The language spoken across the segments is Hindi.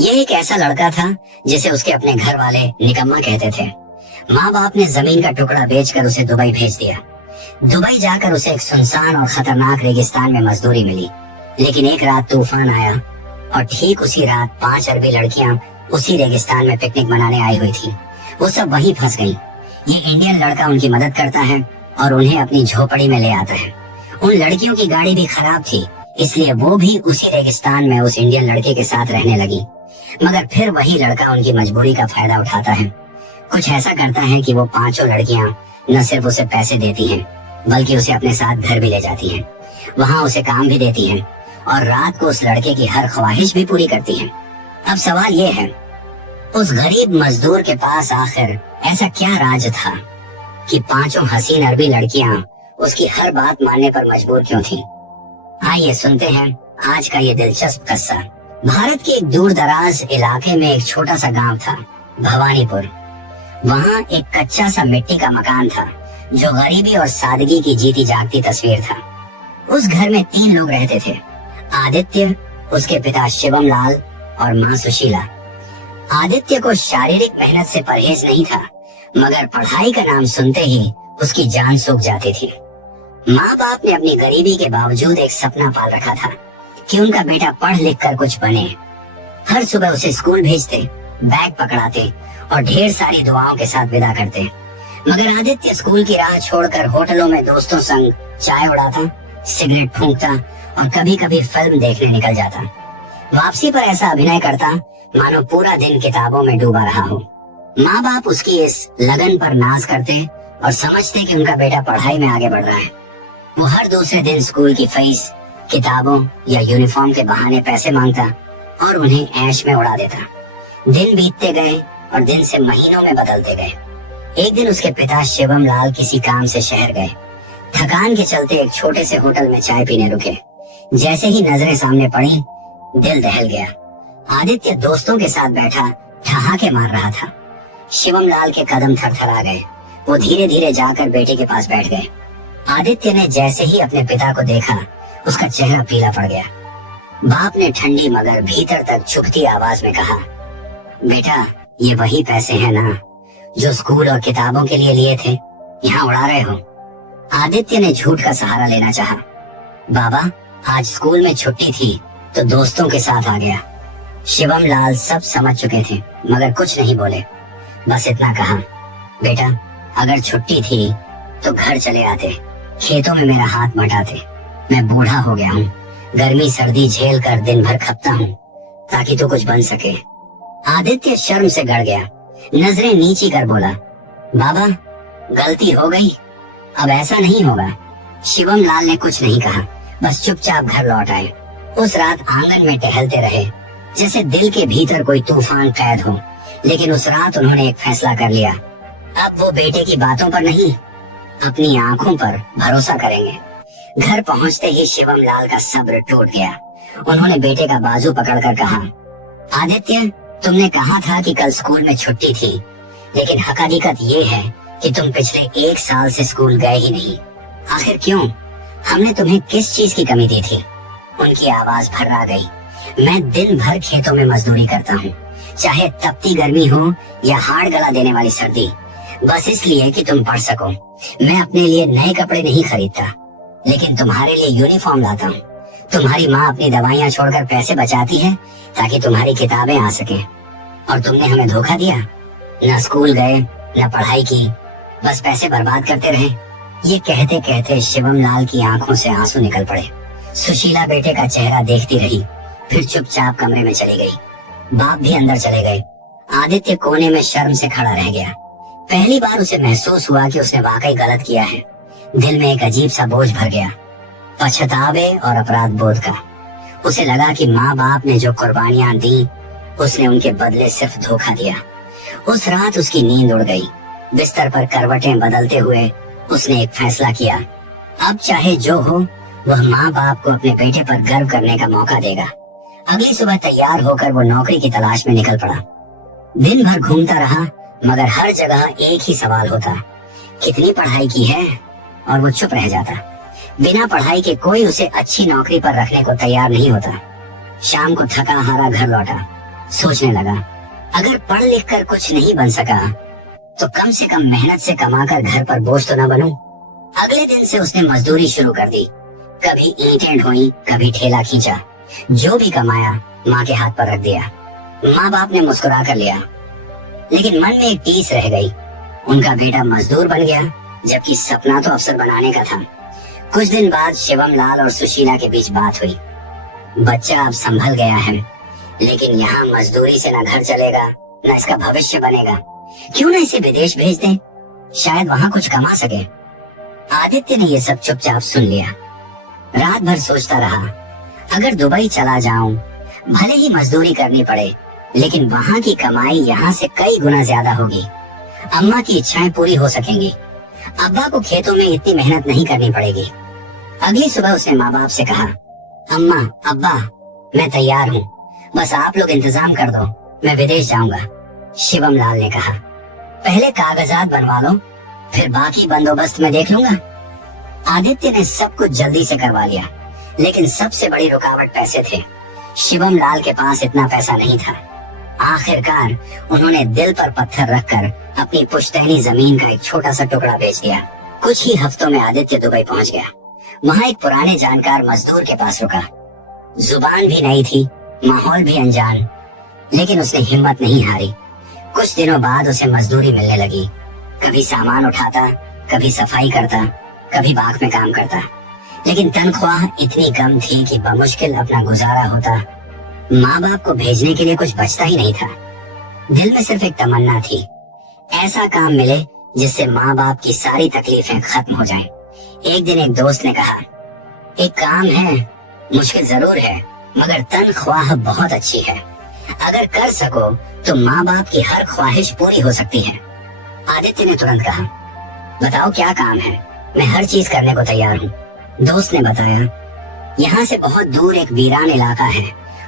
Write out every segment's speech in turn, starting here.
ये एक ऐसा लड़का था जिसे उसके अपने घर वाले निकम्मा कहते थे। माँ बाप ने जमीन का टुकड़ा बेचकर उसे दुबई भेज दिया। दुबई जाकर उसे एक सुनसान और खतरनाक रेगिस्तान में मजदूरी मिली। लेकिन एक रात तूफान आया और ठीक उसी रात 5 अरबी लड़कियां उसी रेगिस्तान में पिकनिक मनाने आई हुई थी। वो सब वहीं फंस गईं। ये इंडियन लड़का उनकी मदद करता है और उन्हें अपनी झोपड़ी में ले आता है। उन लड़कियों की गाड़ी भी खराब थी, इसलिए वो भी उसी रेगिस्तान में उस इंडियन लड़के के साथ रहने लगी। मगर फिर वही लड़का उनकी मजबूरी का फायदा उठाता है। कुछ ऐसा करता है कि वो 5 लड़कियां न सिर्फ उसे पैसे देती हैं, बल्कि उसे अपने साथ घर भी ले जाती हैं। वहाँ उसे काम भी देती हैं और रात को उस लड़के की हर ख्वाहिश भी पूरी करती हैं। अब सवाल ये है, उस गरीब मजदूर के पास आखिर ऐसा क्या राज था कि 5 हसीन अरबी लड़कियां उसकी हर बात मानने पर मजबूर क्यों थीं? आइए सुनते हैं आज का ये दिलचस्प किस्सा। भारत के एक दूर दराज इलाके में एक छोटा सा गांव था, भवानीपुर। वहाँ एक कच्चा सा मिट्टी का मकान था जो गरीबी और सादगी की जीती जागती तस्वीर था। उस घर में 3 लोग रहते थे, आदित्य, उसके पिता शिवम लाल और माँ सुशीला। आदित्य को शारीरिक मेहनत से परहेज नहीं था, मगर पढ़ाई का नाम सुनते ही उसकी जान सूख जाती थी। माँ बाप ने अपनी गरीबी के बावजूद एक सपना पाल रखा था कि उनका बेटा पढ़ लिख कर कुछ बने। हर सुबह उसे स्कूल भेजते, बैग पकड़ाते और ढेर सारी दुआओं के साथ विदा करते। मगर आदित्य स्कूल की राह छोड़कर होटलों में दोस्तों संग चाय उड़ाता, सिगरेट फूंकता और कभी कभी फिल्म देखने निकल जाता। वापसी पर ऐसा अभिनय करता मानो पूरा दिन किताबों में डूबा रहा हो। माँ बाप उसकी इस लगन पर नाज करते और समझते कि उनका बेटा पढ़ाई में आगे बढ़ रहा है। वो हर दूसरे दिन स्कूल की फीस, किताबों या यूनिफॉर्म के बहाने पैसे मांगता और उन्हें ऐश में उड़ा देता। दिन बीतते गए और दिन से महीनों में बदलते गए। एक दिन उसके पिता शिवम लाल किसी काम से शहर गए। थकान के चलते एक छोटे से होटल में चाय पीने रुके। जैसे ही नजरें सामने पड़ी, दिल दहल गया। आदित्य दोस्तों के साथ बैठा ठहाके मार रहा था। शिवम लाल के कदम थरथरा गए। वो धीरे धीरे जाकर बेटे के पास बैठ गए। आदित्य ने जैसे ही अपने पिता को देखा, उसका चेहरा पीला पड़ गया। बाप ने ठंडी मगर भीतर तक झुकती आवाज में कहा, बेटा, ये वही पैसे हैं ना जो स्कूल और किताबों के लिए थे, यहाँ उड़ा रहे हो? आदित्य ने झूठ का सहारा लेना चाहा। बाबा, आज स्कूल में छुट्टी थी तो दोस्तों के साथ आ गया। शिवम लाल सब समझ चुके थे मगर कुछ नहीं बोले। बस इतना कहा, बेटा, अगर छुट्टी थी तो घर चले आते, खेतों में मेरा हाथ बटाते। मैं बूढ़ा हो गया हूँ, गर्मी सर्दी झेल कर दिन भर खपता हूँ ताकि तू कुछ बन सके। आदित्य शर्म से गड़ गया, नजरें नीची कर बोला, बाबा, गलती हो गई, अब ऐसा नहीं होगा। शिवम लाल ने कुछ नहीं कहा, बस चुपचाप घर लौट आए। उस रात आंगन में टहलते रहे जैसे दिल के भीतर कोई तूफान कैद हो। लेकिन उस रात उन्होंने एक फैसला कर लिया, अब वो बेटे की बातों पर नहीं, अपनी आंखों पर भरोसा करेंगे। घर पहुंचते ही शिवम लाल का सब्र टूट गया। उन्होंने बेटे का बाजू पकड़कर कहा, आदित्य, तुमने कहा था कि कल स्कूल में छुट्टी थी, लेकिन हकीकत ये है कि तुम पिछले 1 साल से स्कूल गए ही नहीं। आखिर क्यों? हमने तुम्हें किस चीज की कमी दी थी? उनकी आवाज भर्रा गई। मैं दिन भर खेतों में मजदूरी करता हूँ, चाहे तपती गर्मी हो या हाड़ गला देने वाली सर्दी, बस इसलिए कि तुम पढ़ सको। मैं अपने लिए नए कपड़े नहीं खरीदता, लेकिन तुम्हारे लिए यूनिफॉर्म लाता हूँ। तुम्हारी माँ अपनी दवाइयाँ छोड़कर पैसे बचाती है ताकि तुम्हारी किताबें आ सके, और तुमने हमें धोखा दिया। न स्कूल गए, न पढ़ाई की, बस पैसे बर्बाद करते रहे। ये कहते कहते शिवम लाल की आंखों से आंसू निकल पड़े। सुशीला बेटे का चेहरा देखती रही, फिर चुपचाप कमरे में चली गई। बाप भी अंदर चले गए। आदित्य कोने में शर्म से खड़ा रह गया। पहली बार उसे महसूस हुआ कि उसने वाकई गलत किया है। दिल में एक अजीब सा बोझ भर गया, पछतावे और अपराध बोध का। उसे लगा कि माँ बाप ने जो कुर्बानियां दी, उसने उनके बदले सिर्फ धोखा दिया। उस रात उसकी नींद उड़ गई। बिस्तर पर करवटें बदलते हुए उसने एक फैसला किया, अब चाहे जो हो, वह माँ बाप को अपने बेटे पर गर्व करने का मौका देगा। अगली सुबह तैयार होकर वो नौकरी की तलाश में निकल पड़ा। दिन भर घूमता रहा, मगर हर जगह एक ही सवाल होता, कितनी पढ़ाई की है? और वो चुप रह जाता। बिना पढ़ाई के कोई उसे अच्छी नौकरी पर रखने को तैयार नहीं होता। शाम को थका हारा घर लौटा। सोचने लगा, अगर पढ़ लिख कर कुछ नहीं बन सका तो कम से कम मेहनत से कमाकर घर पर बोझ तो न बनूं। अगले दिन से उसने मजदूरी शुरू कर दी। कभी ईंटें ढोई, कभी ठेला खींचा। जो भी कमाया माँ के हाथ पर रख दिया। माँ बाप ने मुस्कुरा कर लिया, लेकिन मन में एक टीस रह गई। उनका बेटा मजदूर बन गया, जबकि सपना तो अफसर बनाने का था। कुछ दिन बाद शिवम लाल और सुशीला के बीच बात हुई। बच्चा अब संभल गया है, लेकिन यहाँ मजदूरी से न घर चलेगा न इसका भविष्य बनेगा। क्यों न इसे विदेश भेज दें, शायद वहाँ कुछ कमा सके। आदित्य ने ये सब चुपचाप सुन लिया। रात भर सोचता रहा, अगर दुबई चला जाऊं, भले ही मजदूरी करनी पड़े, लेकिन वहाँ की कमाई यहाँ से कई गुना ज्यादा होगी। अम्मा की इच्छाएं पूरी हो सकेंगी। अब्बा को खेतों में इतनी मेहनत नहीं करनी पड़ेगी। अगली सुबह उसने माँ बाप से कहा, अम्मा, अब्बा, मैं तैयार हूँ, बस आप लोग इंतजाम कर दो, मैं विदेश जाऊंगा। शिवम लाल ने कहा, पहले कागजात बनवा लो, फिर बाकी बंदोबस्त मैं देख लूंगा। आदित्य ने सब कुछ जल्दी से करवा लिया, लेकिन सबसे बड़ी रुकावट पैसे थे। शिवम लाल के पास इतना पैसा नहीं था। आखिरकार उन्होंने दिल पर पत्थर रखकर अपनी पुश्तैनी जमीन का एक छोटा सा टुकड़ा बेच दिया। कुछ ही हफ्तों में आदित्य दुबई पहुंच गया। वहाँ एक पुराने जानकार मजदूर के पास रुका। जुबान भी नई थी, माहौल भी अनजान, लेकिन उसने हिम्मत नहीं हारी। कुछ दिनों बाद उसे मजदूरी मिलने लगी। कभी सामान उठाता, कभी सफाई करता, कभी बाग में काम करता, लेकिन तनख्वाह इतनी कम थी कि बमुश्किल अपना गुजारा होता। माँ बाप को भेजने के लिए कुछ बचता ही नहीं था। दिल में सिर्फ एक तमन्ना थी, ऐसा काम मिले जिससे माँ बाप की सारी तकलीफें खत्म हो जाएं। एक दिन एक दोस्त ने कहा, एक काम है, मुश्किल जरूर है, मगर तनख्वाह बहुत अच्छी है। अगर कर सको तो माँ बाप की हर ख्वाहिश पूरी हो सकती है। आदित्य ने तुरंत कहा, बताओ क्या काम है, मैं हर चीज करने को तैयार हूँ। दोस्त ने बताया, यहाँ से बहुत दूर एक वीरान इलाका है,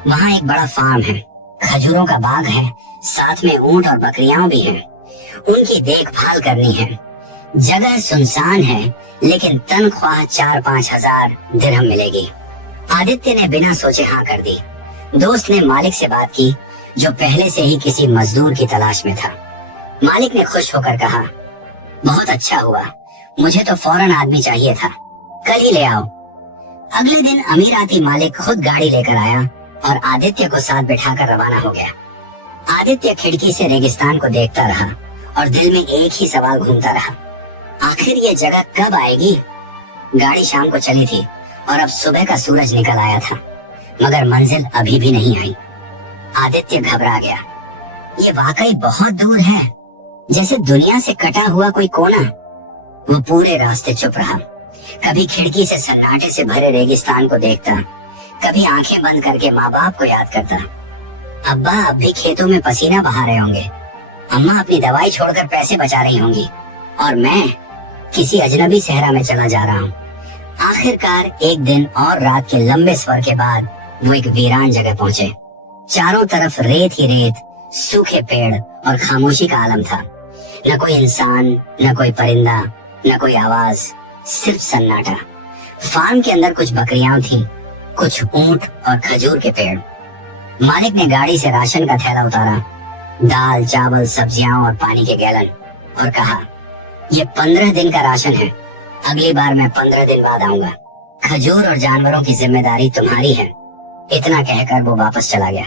वहाँ एक बड़ा फार्म है, खजूरों का बाग है, साथ में ऊंट और बकरियां भी हैं। उनकी देखभाल करनी है। जगह सुनसान है, लेकिन तनख्वाह 4-5 हजार दिरहम मिलेगी। आदित्य ने बिना सोचे हाँ कर दी। दोस्त ने मालिक से बात की, जो पहले से ही किसी मजदूर की तलाश में था। मालिक ने खुश होकर कहा, बहुत अच्छा हुआ, मुझे तो फौरन आदमी चाहिए था, कल ही ले आओ। अगले दिन अमीराती मालिक खुद गाड़ी लेकर आया और आदित्य को साथ बिठाकर रवाना हो गया। आदित्य खिड़की से रेगिस्तान को देखता रहा और दिल में एक ही सवाल घूमता रहा, आखिर ये जगह कब आएगी। गाड़ी शाम को चली थी और अब सुबह का सूरज निकल आया था, मगर मंजिल अभी भी नहीं आई। आदित्य घबरा गया, ये वाकई बहुत दूर है, जैसे दुनिया से कटा हुआ कोई कोना। वो पूरे रास्ते चुप रहा, कभी खिड़की से सन्नाटे से भरे रेगिस्तान को देखता, कभी आंखें बंद करके माँ बाप को याद करता। अब्बा अब भी खेतों में पसीना बहा रहे होंगे, अम्मा अपनी दवाई छोड़कर पैसे बचा रही होंगी, और मैं किसी अजनबी सहरा में चला जा रहा हूँ। आखिरकार एक दिन और रात के लंबे सफर के बाद वो एक वीरान जगह पहुँचे। चारों तरफ रेत ही रेत, सूखे पेड़ और खामोशी का आलम था। न कोई इंसान, न कोई परिंदा, न कोई आवाज, सिर्फ सन्नाटा। फार्म के अंदर कुछ बकरियां थीं, कुछ ऊंट और खजूर के पेड़। मालिक ने गाड़ी से राशन का थैला उतारा, दाल, चावल, सब्जियां और पानी के गैलन, और कहा, ये 15 दिन का राशन है, अगली बार मैं 15 दिन बाद आऊंगा। खजूर और जानवरों की जिम्मेदारी तुम्हारी है। इतना कहकर वो वापस चला गया।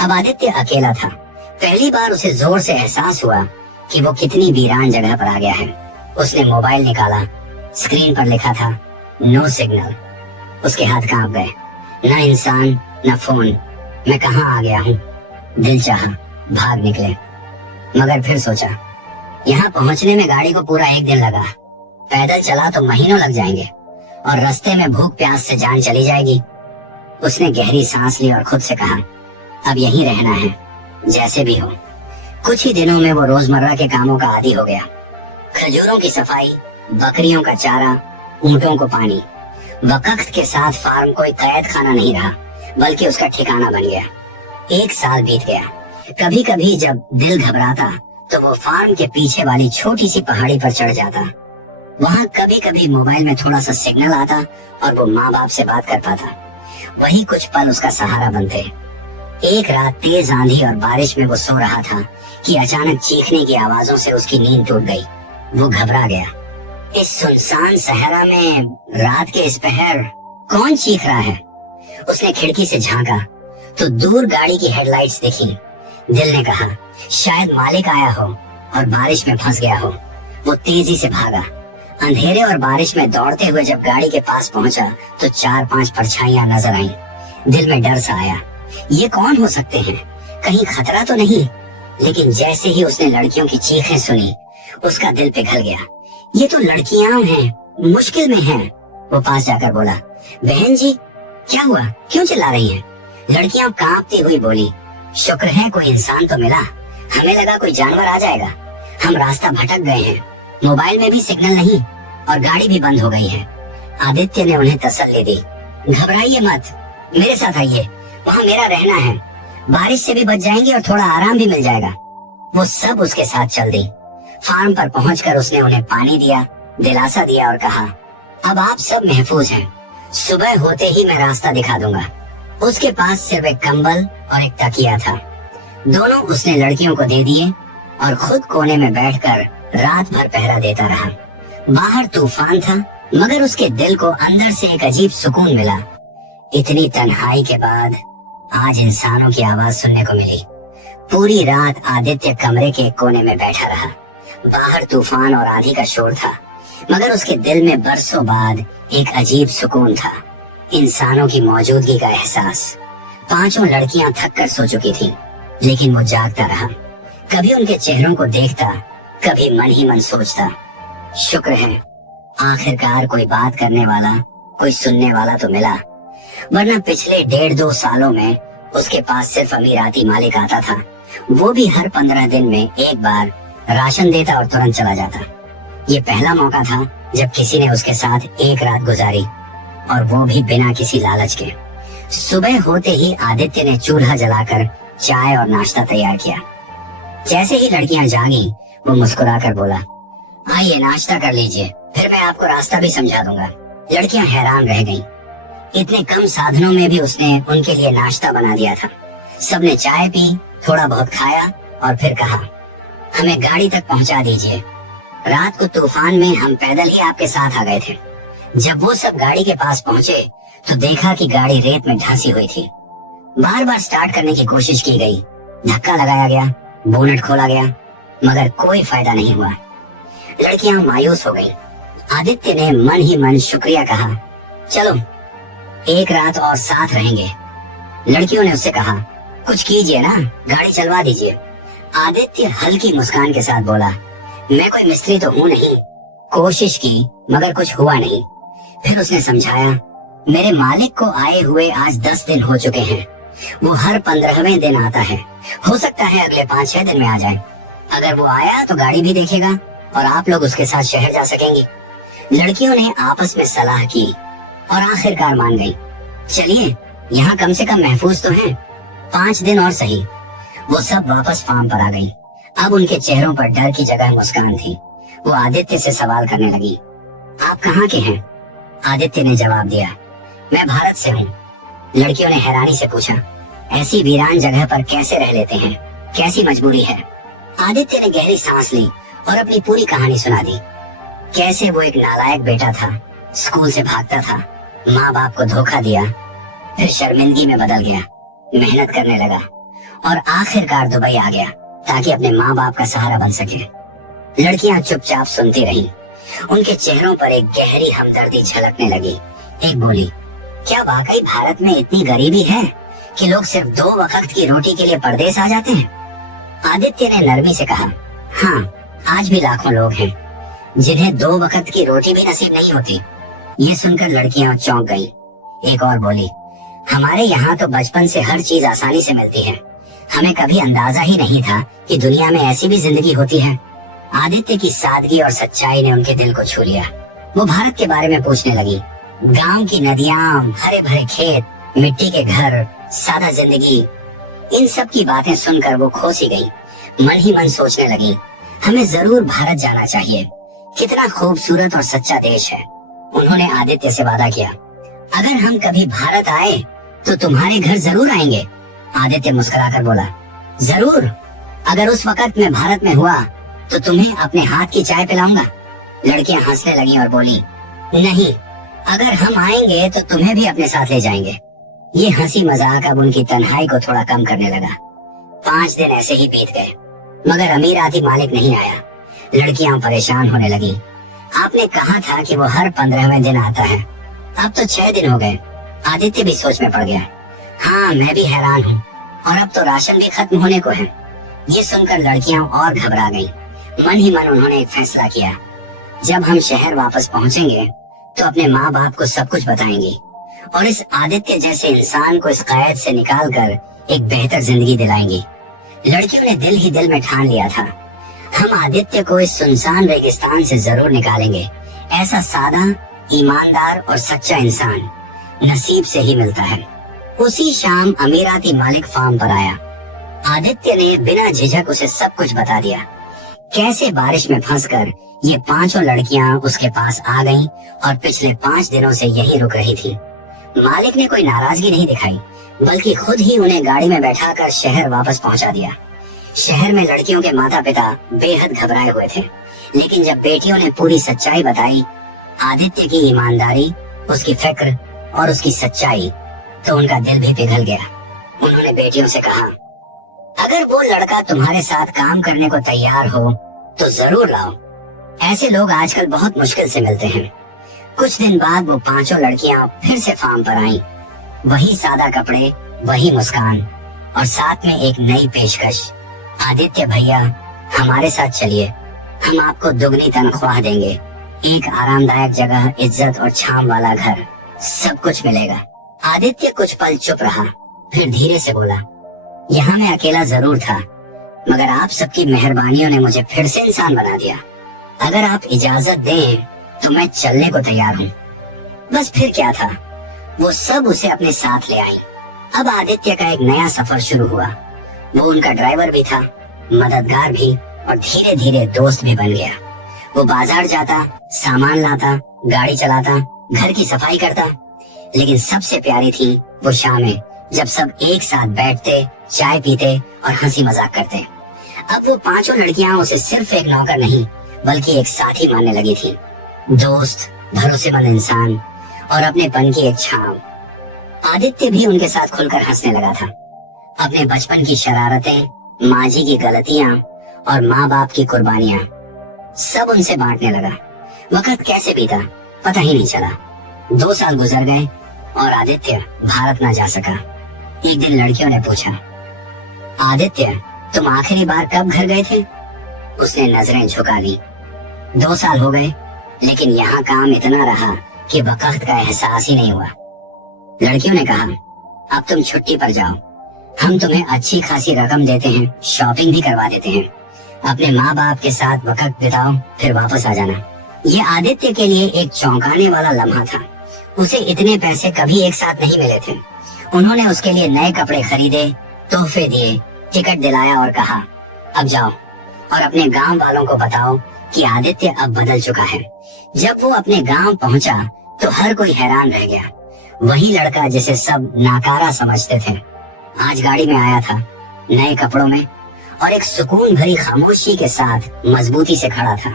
अब आदित्य अकेला था। पहली बार उसे जोर से एहसास हुआ कि वो कितनी वीरान जगह पर आ गया है। उसने मोबाइल निकाला, स्क्रीन पर लिखा था, नो सिग्नल। उसके हाथ कांप गए, न इंसान न फोन। मैं कहाँ आ गया हूँ? दिल चाहा भाग निकले, मगर फिर सोचा, यहाँ पहुँचने में गाड़ी को पूरा एक दिन लगा, पैदल चला तो महीनों लग जाएंगे, और रास्ते में भूख प्यास से जान चली जाएगी। उसने गहरी सांस ली और खुद से कहा, अब यहीं रहना है, जैसे भी हो। कुछ ही दिनों में वो रोजमर्रा के कामों का आदी हो गया। खजूरों की सफाई, बकरियों का चारा, ऊंटों को पानी। वक्त के साथ फार्म कोई कैद खाना नहीं रहा, बल्कि उसका ठिकाना बन गया। 1 साल बीत गया। कभी कभी जब दिल घबराता तो वो फार्म के पीछे वाली छोटी सी पहाड़ी पर चढ़ जाता। वहाँ कभी कभी मोबाइल में थोड़ा सा सिग्नल आता और वो माँ बाप से बात कर पाता। वही कुछ पल उसका सहारा बनते। एक रात तेज आंधी और बारिश में वो सो रहा था कि अचानक चीखने की आवाजों से उसकी नींद टूट गई। वो घबरा गया। इस सुनसान सहरा में रात के इस पहर कौन चीख रहा है? उसने खिड़की से झांका तो दूर गाड़ी की हेडलाइट्स दिखी। दिल ने कहा शायद मालिक आया हो और बारिश में फंस गया हो। वो तेजी से भागा। अंधेरे और बारिश में दौड़ते हुए जब गाड़ी के पास पहुंचा तो 4-5 परछाइयां नजर आईं। दिल में डर सा आया। ये कौन हो सकते हैं? कहीं खतरा तो नहीं? लेकिन जैसे ही उसने लड़कियों की चीखें सुनी उसका दिल पिघल गया। ये तो लड़कियां हैं, मुश्किल में हैं। वो पास जाकर बोला, बहन जी क्या हुआ, क्यों चिल्ला रही हैं? लड़कियां कांपती हुई बोली, शुक्र है कोई इंसान तो मिला, हमें लगा कोई जानवर आ जाएगा। हम रास्ता भटक गए हैं, मोबाइल में भी सिग्नल नहीं और गाड़ी भी बंद हो गई है। आदित्य ने उन्हें तसल्ली दी, घबराइए मत, मेरे साथ आइए, वहाँ मेरा रहना है, बारिश से भी बच जाएंगे और थोड़ा आराम भी मिल जाएगा। वो सब उसके साथ चल दी। फार्म पर पहुंचकर उसने उन्हें पानी दिया, दिलासा दिया और कहा, अब आप सब महफूज हैं, सुबह होते ही मैं रास्ता दिखा दूंगा। उसके पास सिर्फ एक कंबल और एक तकिया था। दोनों उसने लड़कियों को दे दिए और खुद कोने में बैठकर रात भर पहरा देता रहा। बाहर तूफान था मगर उसके दिल को अंदर से एक अजीब सुकून मिला। इतनी तन्हाई के बाद आज इंसानों की आवाज सुनने को मिली। पूरी रात आदित्य कमरे के एक कोने में बैठा रहा। बाहर तूफान और आंधी का शोर था मगर उसके दिल में बरसों बाद एक अजीब सुकून था, इंसानों की मौजूदगी का एहसास। 5 लड़कियां थक कर सो चुकी थी लेकिन वो जागता रहा। कभी उनके चेहरों को देखता, कभी मन ही मन सोचता, शुक्र है आखिरकार कोई बात करने वाला, कोई सुनने वाला तो मिला, वरना पिछले 1.5-2 सालों में उसके पास सिर्फ अमीराती मालिक आता था। वो भी हर 15 दिन में एक बार राशन देता और तुरंत चला जाता। ये पहला मौका था जब किसी ने उसके साथ एक रात गुजारी और वो भी बिना किसी लालच के। सुबह होते ही आदित्य ने चूल्हा जलाकर चाय और नाश्ता तैयार किया। जैसे ही लड़कियां जागी वो मुस्कुराकर बोला, आइए नाश्ता कर लीजिए, फिर मैं आपको रास्ता भी समझा दूंगा। लड़कियां हैरान रह गईं। इतने कम साधनों में भी उसने उनके लिए नाश्ता बना दिया था। सबने चाय पी, थोड़ा बहुत खाया और फिर कहा, हमें गाड़ी तक पहुंचा दीजिए। रात को तूफान में हम पैदल ही आपके साथ आ गए थे। जब वो सब गाड़ी के पास पहुंचे तो देखा कि गाड़ी रेत में धंसी हुई थी। बार बार स्टार्ट करने की कोशिश की गई, धक्का लगाया गया, बोनेट खोला गया, मगर कोई फायदा नहीं हुआ। लड़कियां मायूस हो गईं। आदित्य ने मन ही मन शुक्रिया कहा, चलो एक रात और साथ रहेंगे। लड़कियों ने उससे कहा, कुछ कीजिए ना, गाड़ी चलवा दीजिए। आदित्य हल्की मुस्कान के साथ बोला, मैं कोई मिस्त्री तो हूँ नहीं। कोशिश की मगर कुछ हुआ नहीं। फिर उसने समझाया, मेरे मालिक को आए हुए आज 10 दिन हो चुके हैं। वो हर 15वें दिन आता है, हो सकता है अगले 5-6 दिन में आ जाए। अगर वो आया तो गाड़ी भी देखेगा और आप लोग उसके साथ शहर जा सकेंगे। लड़कियों ने आपस में सलाह की और आखिरकार मान गई। चलिए, यहाँ कम से कम महफूज तो हैं। 5 दिन और सही। वो सब वापस फार्म पर आ गई। अब उनके चेहरों पर डर की जगह मुस्कान थी। वो आदित्य से सवाल करने लगी, आप कहाँ के हैं? आदित्य ने जवाब दिया, मैं भारत से हूँ। लड़कियों ने हैरानी से पूछा, ऐसी वीरान जगह पर कैसे रह लेते हैं, कैसी मजबूरी है? आदित्य ने गहरी सांस ली और अपनी पूरी कहानी सुना दी। कैसे वो एक नालायक बेटा था, स्कूल से भागता था, माँ बाप को धोखा दिया, फिर शर्मिंदगी में बदल गया, मेहनत करने लगा और आखिरकार दुबई आ गया ताकि अपने माँ बाप का सहारा बन सके। लड़कियां चुपचाप सुनती रहीं। उनके चेहरों पर एक गहरी हमदर्दी झलकने लगी। एक बोली, क्या वाकई भारत में इतनी गरीबी है कि लोग सिर्फ 2 वक्त की रोटी के लिए परदेश आ जाते हैं? आदित्य ने नरमी से कहा, हाँ, आज भी लाखों लोग हैं जिन्हें 2 वक्त की रोटी भी नसीब नहीं होती। ये सुनकर लड़कियां चौंक गई। एक और बोली, हमारे यहाँ तो बचपन से हर चीज आसानी से मिलती है, हमें कभी अंदाजा ही नहीं था कि दुनिया में ऐसी भी जिंदगी होती है। आदित्य की सादगी और सच्चाई ने उनके दिल को छू लिया। वो भारत के बारे में पूछने लगी। गांव की नदियां, हरे भरे खेत, मिट्टी के घर, सादा जिंदगी, इन सब की बातें सुनकर वो खो सी गई। मन ही मन सोचने लगी, हमें जरूर भारत जाना चाहिए, कितना खूबसूरत और सच्चा देश है। उन्होंने आदित्य से वादा किया, अगर हम कभी भारत आए तो तुम्हारे घर जरूर आएंगे, आदित्य मुस्कुराकर बोला, जरूर, अगर उस वक्त मैं भारत में हुआ तो तुम्हें अपने हाथ की चाय पिलाऊंगा। लड़कियां हंसने लगी और बोली, नहीं, अगर हम आएंगे तो तुम्हें भी अपने साथ ले जाएंगे। ये हंसी मजाक अब उनकी तन्हाई को थोड़ा कम करने लगा। 5 दिन ऐसे ही बीत गए, मगर अमीराती मालिक नहीं आया। लड़कियां परेशान होने लगी। आपने कहा था कि वो हर 15वें दिन आता है, अब तो 6 दिन हो गए। आदित्य भी सोच में पड़ गया। हाँ, मैं भी हैरान हूँ, और अब तो राशन भी खत्म होने को है। ये सुनकर लड़कियां और घबरा गईं। मन ही मन उन्होंने एक फैसला किया, जब हम शहर वापस पहुंचेंगे तो अपने माँ बाप को सब कुछ बताएंगी और इस आदित्य जैसे इंसान को इस कैद से निकालकर एक बेहतर जिंदगी दिलाएंगी। लड़कियों ने दिल ही दिल में ठान लिया था, हम आदित्य को इस सुनसान रेगिस्तान से जरूर निकालेंगे। ऐसा सादा, ईमानदार और सच्चा इंसान नसीब से ही मिलता है। उसी शाम अमीराती मालिक फार्म पर आया। आदित्य ने बिना झिझक उसे सब कुछ बता दिया, कैसे बारिश में फंसकर ये 5 लड़कियां उसके पास आ गईं और पिछले 5 दिनों से यही रुक रही थी। मालिक ने कोई नाराजगी नहीं दिखाई, बल्कि खुद ही उन्हें गाड़ी में बैठाकर शहर वापस पहुंचा दिया। शहर में लड़कियों के माता पिता बेहद घबराए हुए थे, लेकिन जब बेटियों ने पूरी सच्चाई बताई, आदित्य की ईमानदारी, उसकी फिक्र और उसकी सच्चाई, तो उनका दिल भी पिघल गया। उन्होंने बेटियों से कहा, अगर वो लड़का तुम्हारे साथ काम करने को तैयार हो तो जरूर लाओ। ऐसे लोग आजकल बहुत मुश्किल से मिलते हैं। कुछ दिन बाद वो 5 लड़कियां फिर से फार्म पर आईं। वही सादा कपड़े, वही मुस्कान और साथ में एक नई पेशकश। आदित्य भैया, हमारे साथ चलिए, हम आपको दुगनी तनख्वाह देंगे, एक आरामदायक जगह, इज्जत और छांव वाला घर, सब कुछ मिलेगा। आदित्य कुछ पल चुप रहा, फिर धीरे से बोला, यहाँ मैं अकेला जरूर था, मगर आप सबकी मेहरबानियों ने मुझे फिर से इंसान बना दिया। अगर आप इजाजत दें तो मैं चलने को तैयार हूँ। बस फिर क्या था, वो सब उसे अपने साथ ले आई। अब आदित्य का एक नया सफर शुरू हुआ। वो उनका ड्राइवर भी था, मददगार भी और धीरे धीरे दोस्त भी बन गया। वो बाजार जाता, सामान लाता, गाड़ी चलाता, घर की सफाई करता, लेकिन सबसे प्यारी थी वो शामें, जब सब एक साथ बैठते, चाय पीते और हंसी मजाक करते। अब वो 5 लड़कियां उसे सिर्फ एक नौकर नहीं, बल्कि एक साथी मानने लगी थी, दोस्त, भरोसेमंद इंसान और अपनेपन की एक छांव। आदित्य भी उनके साथ खुलकर हंसने लगा था। अपने बचपन की शरारतें, माँ जी की गलतियां और माँ बाप की कुर्बानियां सब उनसे बांटने लगा। वक्त कैसे बीता पता ही नहीं चला। 2 साल गुजर गए और आदित्य भारत ना जा सका। एक दिन लड़कियों ने पूछा, आदित्य, तुम आखिरी बार कब घर गए थे? उसने नजरें झुका ली। 2 साल हो गए, लेकिन यहाँ काम इतना रहा कि वक्त का एहसास ही नहीं हुआ। लड़कियों ने कहा, अब तुम छुट्टी पर जाओ, हम तुम्हें अच्छी खासी रकम देते हैं, शॉपिंग भी करवा देते हैं। अपने माँ बाप के साथ वक्त बिताओ, फिर वापस आ जाना। ये आदित्य के लिए एक चौंकाने वाला लम्हा था। उसे इतने पैसे कभी एक साथ नहीं मिले थे। उन्होंने उसके लिए नए कपड़े खरीदे, तोहफे दिए, टिकट दिलाया और कहा, अब जाओ और अपने गांव वालों को बताओ कि आदित्य अब बदल चुका है। जब वो अपने गांव पहुंचा तो हर कोई हैरान रह गया। वही लड़का जिसे सब नाकारा समझते थे, आज गाड़ी में आया था, नए कपड़ों में, और एक सुकून भरी खामोशी के साथ मजबूती से खड़ा था।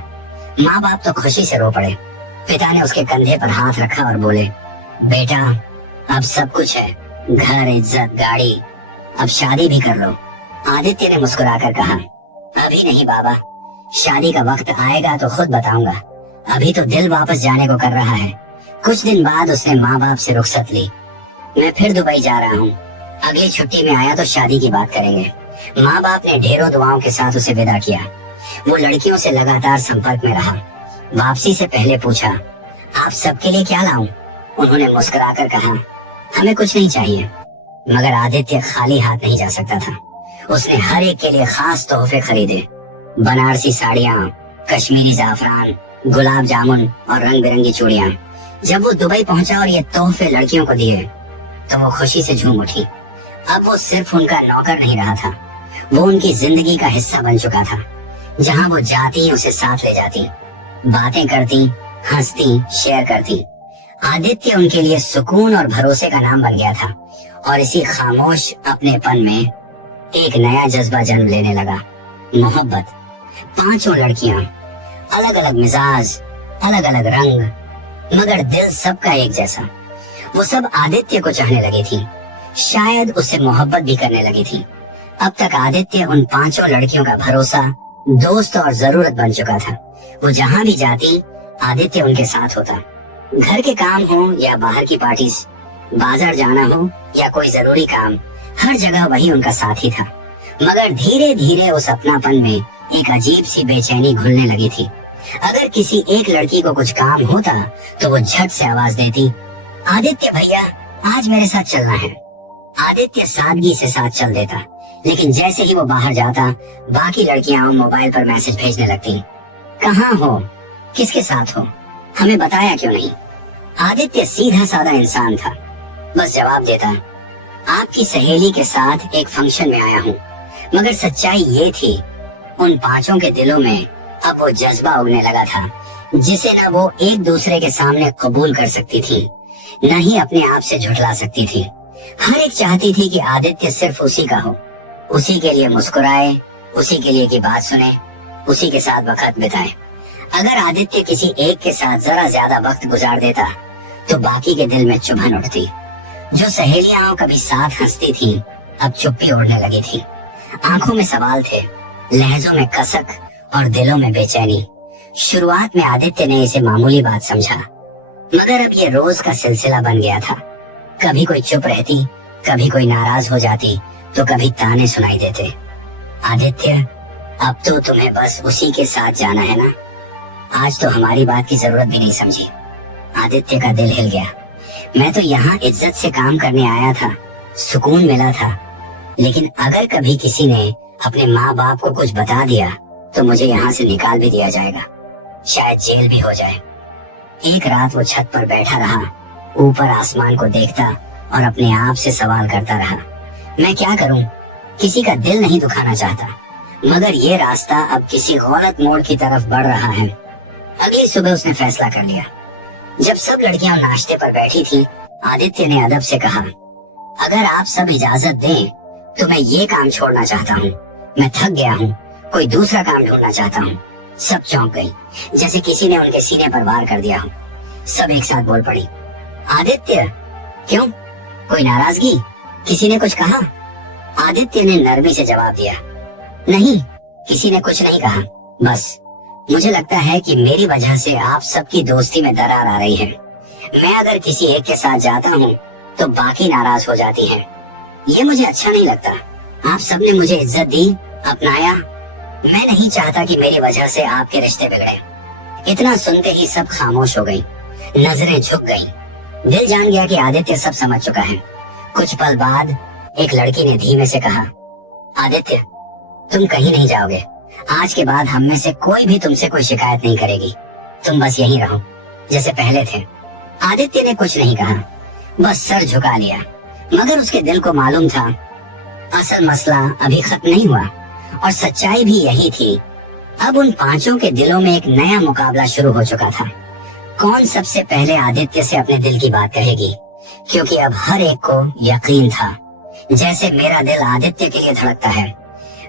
माँ बाप तो खुशी से रो पड़े। पिता ने उसके कंधे पर हाथ रखा और बोले, बेटा, अब सब कुछ है, घर, इज्जत, गाड़ी, अब शादी भी कर लो। आदित्य ने मुस्कुराकर कहा, अभी नहीं बाबा, शादी का वक्त आएगा तो खुद बताऊंगा, अभी तो दिल वापस जाने को कर रहा है। कुछ दिन बाद उसने माँ बाप से रुखसत ली। मैं फिर दुबई जा रहा हूँ, अगली छुट्टी में आया तो शादी की बात करेंगे। माँ बाप ने ढेरों दुआओं के साथ उसे विदा किया। वो लड़कियों से लगातार संपर्क में रहा। वापसी से पहले पूछा, आप सबके लिए क्या लाऊं? उन्होंने मुस्कुराकर कहा, हमें कुछ नहीं चाहिए। मगर आदित्य खाली हाथ नहीं जा सकता था। उसने हर एक के लिए खास तोहफे खरीदे, बनारसी साड़ियाँ, कश्मीरी जाफरान, गुलाब जामुन और रंग बिरंगी चूड़ियाँ। जब वो दुबई पहुंचा और ये तोहफे लड़कियों को दिए तो वो खुशी से झूम उठी। अब वो सिर्फ उनका नौकर नहीं रहा था, वो उनकी जिंदगी का हिस्सा बन चुका था। जहाँ वो जाती उसे साथ ले जाती, बातें करती, हंसती, शेयर करती। आदित्य उनके लिए सुकून और भरोसे का नाम बन गया था और इसी खामोश अपनेपन में एक नया जज्बा जन्म लेने लगा, मोहब्बत। पांचों लड़कियां, अलग अलग मिजाज, अलग अलग रंग, मगर दिल सबका एक जैसा। वो सब आदित्य को चाहने लगी थी, शायद उससे मोहब्बत भी करने लगी थी। अब तक आदित्य उन पांचों लड़कियों का भरोसा, दोस्त और जरूरत बन चुका था। वो जहां भी जाती, आदित्य उनके साथ होता। घर के काम हो या बाहर की पार्टीज, बाजार जाना हो या कोई जरूरी काम, हर जगह वही उनका साथी था। मगर धीरे धीरे उस अपनापन में एक अजीब सी बेचैनी घुलने लगी थी। अगर किसी एक लड़की को कुछ काम होता तो वो झट से आवाज देती, आदित्य भैया आज मेरे साथ चलना है। आदित्य सादगी से साथ चल देता, लेकिन जैसे ही वो बाहर जाता, बाकी लड़कियां मोबाइल पर मैसेज भेजने लगती, कहाँ हो, किसके साथ हो, हमें बताया क्यों नहीं। आदित्य सीधा साधा इंसान था, बस जवाब देता, आपकी सहेली के साथ एक फंक्शन में आया हूँ। मगर सच्चाई ये थी, उन पांचों के दिलों में अब वो जज्बा उगने लगा था, जिसे न वो एक दूसरे के सामने कबूल कर सकती थी, न ही अपने आप से झुठला सकती थी। हर एक चाहती थी कि आदित्य सिर्फ उसी का हो, उसी के लिए मुस्कुराए, उसी के लिए की बात सुने, उसी के साथ वक्त बिताए। अगर आदित्य किसी एक के साथ जरा ज्यादा वक्त गुजार देता तो बाकी के दिल में चुभन उठती। जो सहेलियां कभी साथ हंसती थी, अब चुप्पी ओढ़ने लगी थी। आंखों में सवाल थे, लहजों में कसक और दिलों में बेचैनी। शुरुआत में आदित्य ने इसे मामूली बात समझा, मगर अब ये रोज का सिलसिला बन गया था। कभी कोई चुप रहती, कभी कोई नाराज हो जाती, तो कभी ताने सुनाई देते, आदित्य अब तो तुम्हें बस उसी के साथ जाना है ना, आज तो हमारी बात की जरूरत भी नहीं समझी। आदित्य का दिल हिल गया। मैं तो यहाँ इज्जत से काम करने आया था, सुकून मिला था, लेकिन अगर कभी किसी ने अपने माँ बाप को कुछ बता दिया तो मुझे यहाँ से निकाल भी दिया जाएगा, शायद जेल भी हो जाए। एक रात वो छत पर बैठा रहा, ऊपर आसमान को देखता और अपने आप से सवाल करता रहा, मैं क्या करूं, किसी का दिल नहीं दुखाना चाहता, मगर ये रास्ता अब किसी गलत मोड़ की तरफ बढ़ रहा है। अगली सुबह उसने फैसला कर लिया। जब सब लड़कियां नाश्ते पर बैठी थी, आदित्य ने अदब से कहा, अगर आप सब इजाजत दें तो मैं ये काम छोड़ना चाहता हूँ, मैं थक गया हूँ, कोई दूसरा काम ढूंढना चाहता हूँ। सब चौंक गई, जैसे किसी ने उनके सीने पर वार कर दिया हो। सब एक साथ बोल पड़ी, आदित्य क्यों, कोई नाराजगी, किसी ने कुछ कहा? आदित्य ने नरमी से जवाब दिया, नहीं, किसी ने कुछ नहीं कहा, बस मुझे लगता है कि मेरी वजह से आप सबकी दोस्ती में दरार आ रही है। मैं अगर किसी एक के साथ जाता हूँ तो बाकी नाराज हो जाती हैं। ये मुझे अच्छा नहीं लगता। आप सबने मुझे इज्जत दी, अपनाया, मैं नहीं चाहता कि मेरी वजह से आपके रिश्ते बिगड़े। इतना सुनते ही सब खामोश हो गई, नजरें झुक गईं। दिल जान गया कि आदित्य सब समझ चुका है। कुछ पल बाद एक लड़की ने धीमे से कहा, आदित्य तुम कहीं नहीं जाओगे, आज के बाद हम में से कोई भी तुमसे कोई शिकायत नहीं करेगी, तुम बस यहीं रहो जैसे पहले थे। आदित्य ने कुछ नहीं कहा, बस सर झुका लिया, मगर उसके दिल को मालूम था असल मसला अभी खत्म नहीं हुआ, और सच्चाई भी यही थी। अब उन पांचों के दिलों में एक नया मुकाबला शुरू हो चुका था। कौन सबसे पहले आदित्य से अपने दिल की बात कहेगी, क्योंकि अब हर एक को यकीन था, जैसे मेरा दिल आदित्य के लिए धड़कता है,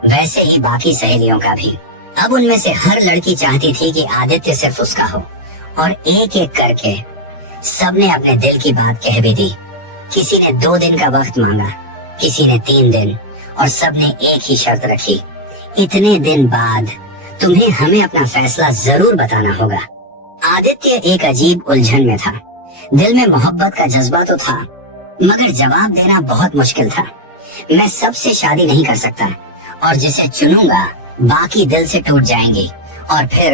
वैसे ही बाकी सहेलियों का भी। अब उनमें से हर लड़की चाहती थी कि आदित्य सिर्फ उसका हो, और एक एक करके सबने अपने दिल की बात कह भी दी। किसी ने 2 दिन का वक्त मांगा, किसी ने 3 दिन, और सबने एक ही शर्त रखी, इतने दिन बाद तुम्हें हमें अपना फैसला जरूर बताना होगा। आदित्य एक अजीब उलझन में था। दिल में मोहब्बत का जज्बा तो था, मगर जवाब देना बहुत मुश्किल था। मैं सबसे शादी नहीं कर सकता, और जिसे चुनूंगा बाकी दिल से टूट जाएंगे, और फिर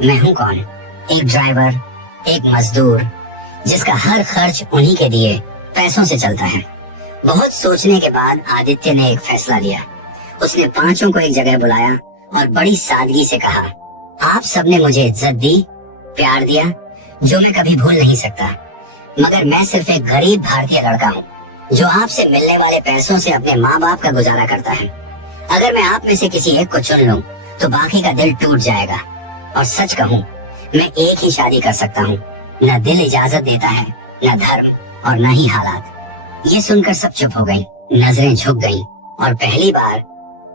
मैं हूँ कौन? एक ड्राइवर, एक मजदूर, जिसका हर खर्च उन्हीं के दिए पैसों से चलता है। बहुत सोचने के बाद आदित्य ने एक फैसला लिया। उसने पांचों को एक जगह बुलाया और बड़ी सादगी से कहा, आप सबने मुझे इज्जत दी, प्यार दिया, जो मैं कभी भूल नहीं सकता, मगर मैं सिर्फ एक गरीब भारतीय लड़का हूँ जो आपसे मिलने वाले पैसों से अपने माँ बाप का गुजारा करता है। अगर मैं आप में से किसी एक को चुन लूं तो बाकी का दिल टूट जाएगा, और सच कहूँ मैं एक ही शादी कर सकता हूँ। न दिल इजाजत देता है, न धर्म, और न ही हालात। ये सुनकर सब चुप हो गई, नजरें झुक गईं और पहली बार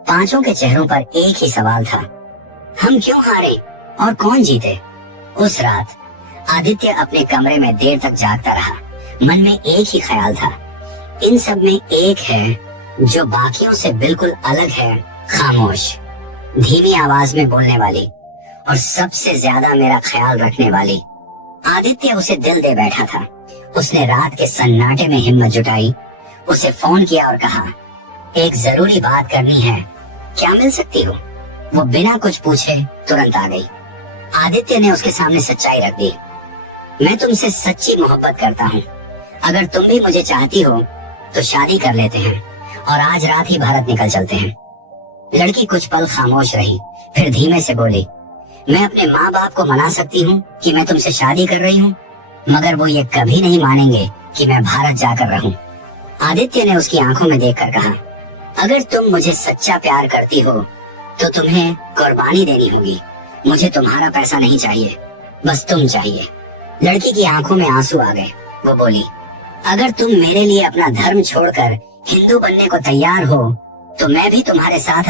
पांचों के चेहरों पर एक ही सवाल था, हम क्यों हारे और कौन जीते? उस रात आदित्य अपने कमरे में देर तक जागता रहा। मन में एक ही ख्याल था, इन सब में एक है जो बाकियों से बिल्कुल अलग है, खामोश, धीमी आवाज में बोलने वाली और सबसे ज्यादा मेरा ख्याल रखने वाली। आदित्य उसे दिल दे बैठा था। उसने रात के सन्नाटे में हिम्मत जुटाई, उसे फोन किया और कहा, एक जरूरी बात करनी है, क्या मिल सकती हो? वो बिना कुछ पूछे तुरंत आ गई। आदित्य ने उसके सामने सच्चाई रख दी, मैं तुमसे सच्ची मोहब्बत करता हूँ। अगर तुम भी मुझे चाहती हो तो शादी कर लेते हैं और आज रात ही भारत निकल चलते हैं। लड़की कुछ पल खामोश रही, फिर धीमे से बोली, मैं अपने माँ बाप को मना सकती हूँ कि मैं तुमसे शादी कर रही हूँ, मगर वो ये कभी नहीं मानेंगे कि मैं भारत जाकर रहूं। आदित्य ने उसकी आंखों में देखकर कहा, अगर तुम मुझे सच्चा प्यार करती हो तो तुम्हें कुर्बानी देनी होगी। मुझे तुम्हारा पैसा नहीं चाहिए, बस तुम चाहिए। लड़की की आंखों में आंसू आ गए। वो बोली, अगर तुम मेरे लिए अपना धर्म छोड़कर हिंदू बनने को तैयार हो तो मैं भी तुम्हारे साथ